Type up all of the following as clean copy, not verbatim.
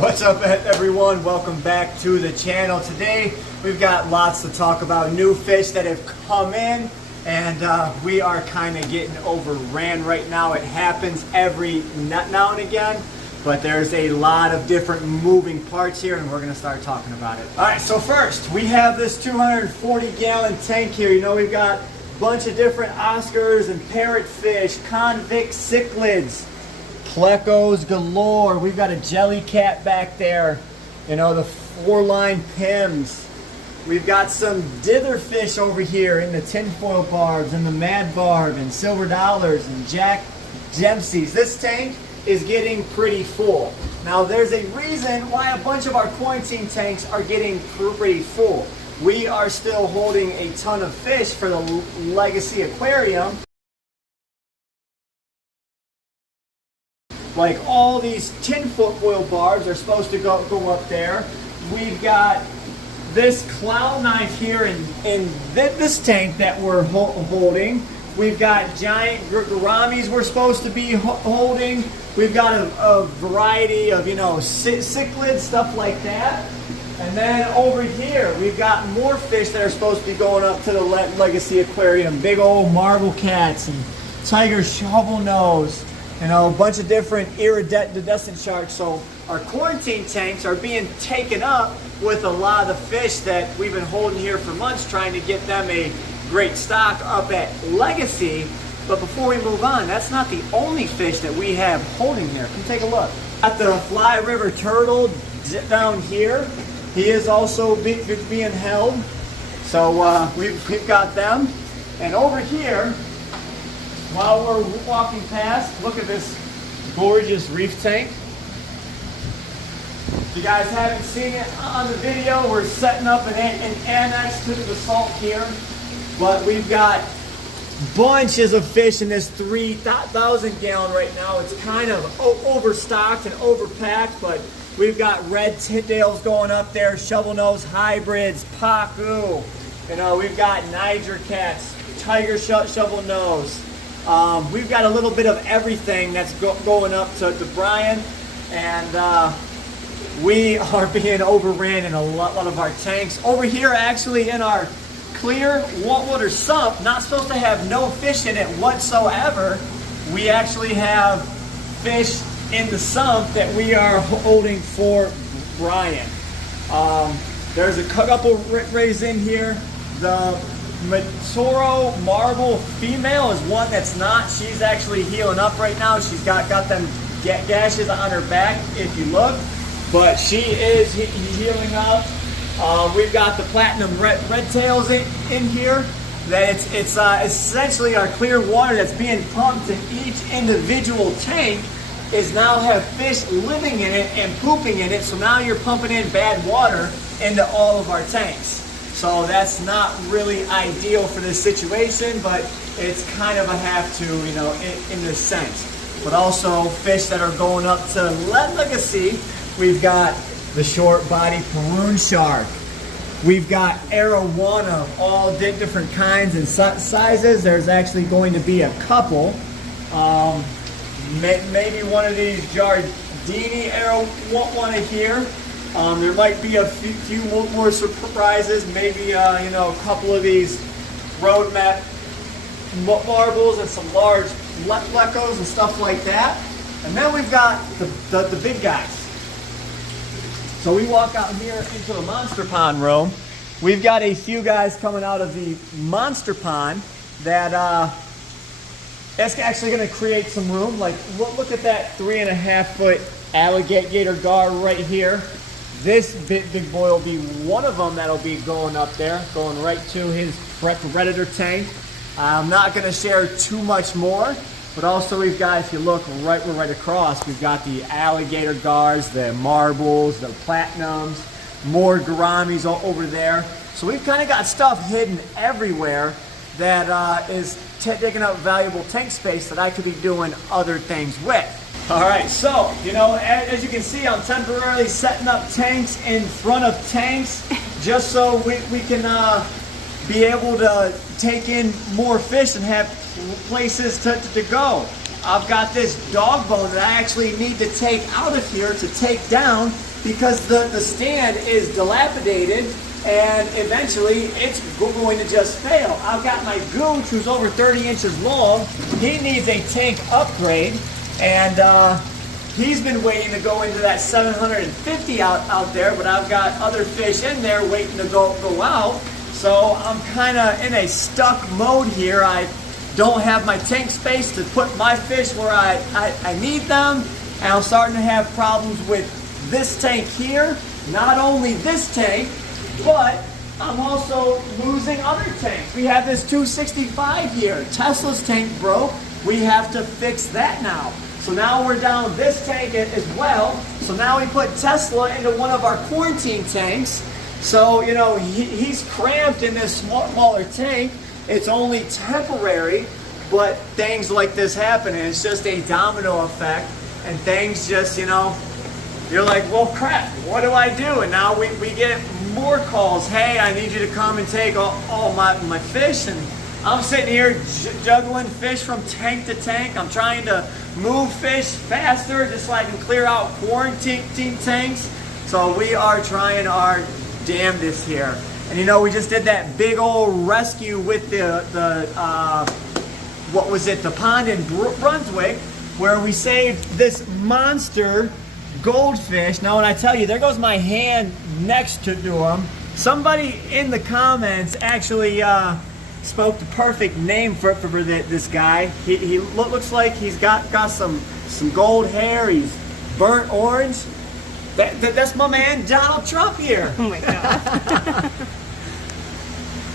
What's up everyone? Welcome back to the channel. Today we've got lots to talk about, new fish that have come in, and we are kind of getting overran right now. It happens every now and again, but there's a lot of different moving parts here and we're going to start talking about it. Alright, so first we have this 240-gallon tank here. You know, we've got a bunch of different Oscars and parrotfish, convict cichlids, plecos galore. We've got a jelly cat back there, you know, the 4-line pims. We've got some ditherfish over here in the tinfoil barbs and the mad barb and silver dollars and jack dempseys. This tank is getting pretty full. Now there's a reason why a bunch of our quarantine tanks are getting pretty full. We are still holding a ton of fish for the legasea aquarium. Like all these tinfoil barbs are supposed to go up there. We've got this clown knife here in this tank that we're holding. We've got giant gouramis we're supposed to be holding. We've got a variety of, you know, cichlids, stuff like that. And then over here, we've got more fish that are supposed to be going up to the legasea aquarium. Big old marble cats and tiger shovel nose. You know, a bunch of different iridescent sharks. So our quarantine tanks are being taken up with a lot of the fish that we've been holding here for months, trying to get them a great stock up at Legacy. But before we move on, that's not the only fish that we have holding there. Come take a look. At the Fly River turtle down here, he is also being held. So we've got them. And over here, while we're walking past, look at this gorgeous reef tank. If you guys haven't seen it on the video, we're setting up an annex to the salt here. But we've got bunches of fish in this 3,000 gallon right now. It's kind of overstocked and overpacked, but we've got red tails going up there, shovel nose hybrids, Pacu. You know, we've got Niger cats, tiger shovel nose. We've got a little bit of everything that's going up to Brian, and we are being overran in a lot of our tanks. Over here, actually, in our clear water sump, not supposed to have no fish in it whatsoever. We actually have fish in the sump that we are holding for Brian. There's a couple rays in here. The Matoro marble female is one that's not. She's actually healing up right now. She's got them gashes on her back if you look, but she is healing up. We've got the platinum red tails in here. That it's essentially our clear water that's being pumped to each individual tank is now have fish living in it and pooping in it. So now you're pumping in bad water into all of our tanks. So that's not really ideal for this situation, but it's kind of a have to, you know, in this sense. But also fish that are going up to Legacy, we've got the short body Peroon shark. We've got arowana, all different kinds and sizes. There's actually going to be a couple. Maybe one of these Jardini arowana here. There might be a few more surprises. Maybe you know, a couple of these roadmap marbles and some large plecos and stuff like that. And then we've got the big guys. So we walk out here into the monster pond room. We've got a few guys coming out of the monster pond that that's actually going to create some room. Like look at that 3.5-foot alligator gar right here. This big boy will be one of them that'll be going up there, going right to his predator tank. I'm not going to share too much more, but also we've got, if you look right across, we've got the alligator gars, the marbles, the platinums, more gouramis over there. So we've kind of got stuff hidden everywhere that is taking up valuable tank space that I could be doing other things with. All right, so, you know, as you can see, I'm temporarily setting up tanks in front of tanks just so we can be able to take in more fish and have places to go. I've got this dog bone that I actually need to take out of here to take down because the stand is dilapidated and eventually it's going to just fail. I've got my gooch who's over 30 inches long. He needs a tank upgrade, and he's been waiting to go into that 750 out there, but I've got other fish in there waiting to go out. So I'm kind of in a stuck mode here. I don't have my tank space to put my fish where I need them, and I'm starting to have problems with this tank here. Not only this tank, but I'm also losing other tanks. We have this 265 here. Tesla's tank broke. We have to fix that now. So now we're down this tank as well. So now we put Tesla into one of our quarantine tanks. So, you know, he's cramped in this smaller tank. It's only temporary, but things like this happen, and it's just a domino effect. And things just, you know, you're like, well, crap, what do I do? And now we get more calls. Hey, I need you to come and take all my fish. And I'm sitting here juggling fish from tank to tank. I'm trying to move fish faster just so I can clear out quarantine tanks. So we are trying our damnedest here. And you know, we just did that big old rescue with the what was it, the pond in Brunswick, where we saved this monster goldfish. Now when I tell you, there goes my hand next to him. Somebody in the comments actually spoke the perfect name for this guy. He looks like he's got some gold hair. He's burnt orange. That's my man Donald Trump here. Oh my god.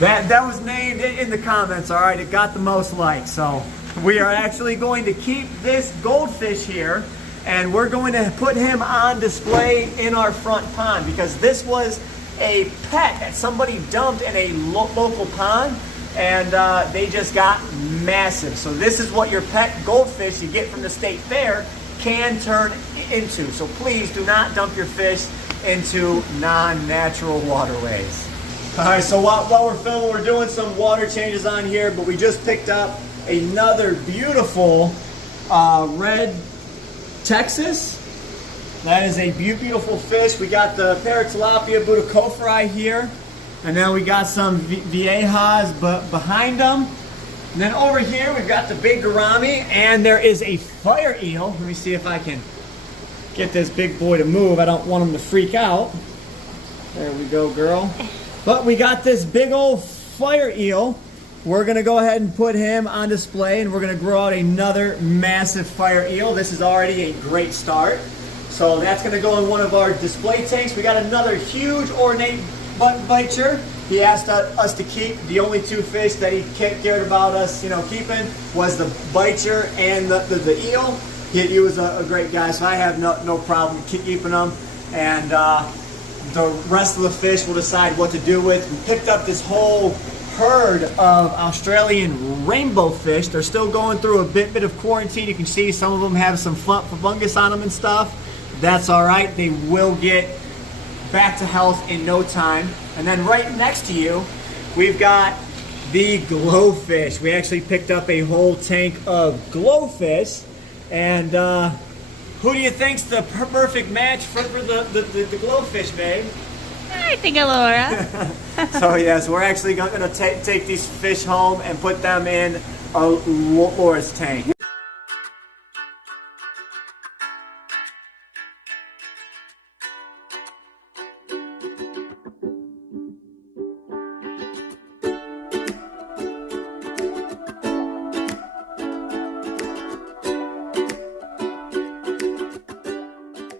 That was named in the comments. All right, it got the most likes. So we are actually going to keep this goldfish here, and we're going to put him on display in our front pond because this was a pet that somebody dumped in a local pond, and they just got massive. So this is what your pet goldfish you get from the state fair can turn into. So please do not dump your fish into non-natural waterways. All right, so while we're filming, we're doing some water changes on here, but we just picked up another beautiful red Texas. That is a beautiful fish. We got the Paratilapia budacophori here, and then we got some viejas behind them. And then over here we've got the big gourami, and there is a fire eel. Let me see if I can get this big boy to move. I don't want him to freak out. There we go, girl. But we got this big old fire eel. We're gonna go ahead and put him on display, and we're gonna grow out another massive fire eel. This is already a great start. So that's gonna go in one of our display tanks. We got another huge ornate bicher. He asked us to keep. The only two fish that he cared about us, you know, keeping was the bicher and the eel. He was a great guy, so I have no problem keeping them. And the rest of the fish we'll decide what to do with. We picked up this whole herd of Australian rainbow fish. They're still going through a bit of quarantine. You can see some of them have some fungus on them and stuff. That's all right. They will get back to health in no time. And then right next to you, we've got the glowfish. We actually picked up a whole tank of glowfish. And who do you think's the perfect match for the glowfish, babe? I think Laura. So yes, we're actually going to take these fish home and put them in Laura's tank.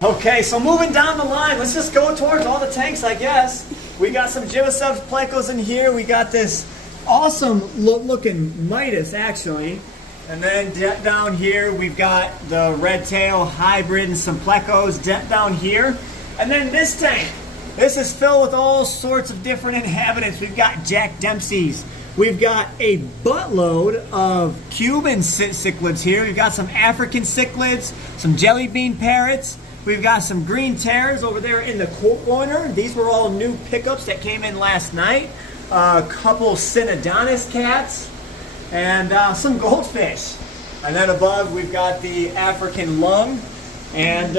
Okay, so moving down the line, let's just go towards all the tanks, I guess. We got some Givaceps plecos in here. We got this awesome looking Midas, actually. And then down here, we've got the red tail hybrid and some plecos down here. And then this tank. This is filled with all sorts of different inhabitants. We've got Jack Dempsey's. We've got a buttload of Cuban cichlids here. We've got some African cichlids, some jelly bean parrots. We've got some green terrors over there in the corner. These were all new pickups that came in last night. A couple Synodontis cats and some goldfish. And then above we've got the African lung. And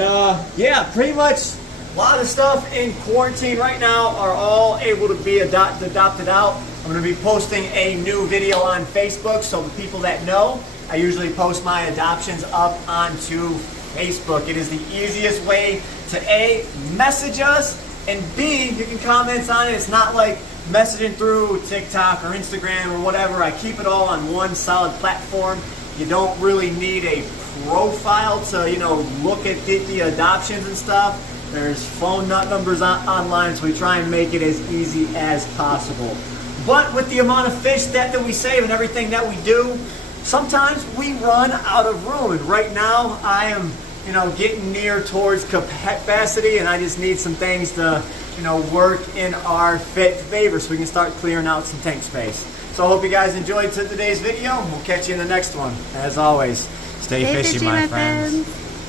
yeah, pretty much a lot of stuff in quarantine right now are all able to be adopted out. I'm going to be posting a new video on Facebook, so the people that know, I usually post my adoptions up onto Facebook. It is the easiest way to A, message us, and B, you can comment on it. It's not like messaging through TikTok or Instagram or whatever. I keep it all on one solid platform. You don't really need a profile to, you know, look at the adoptions and stuff. There's phone numbers online, so we try and make it as easy as possible. But with the amount of fish that we save and everything that we do, sometimes we run out of room. And right now I am, you know, getting near towards capacity, and I just need some things to, you know, work in our favor so we can start clearing out some tank space. So I hope you guys enjoyed today's video. We'll catch you in the next one. As always, stay fishy, my friends.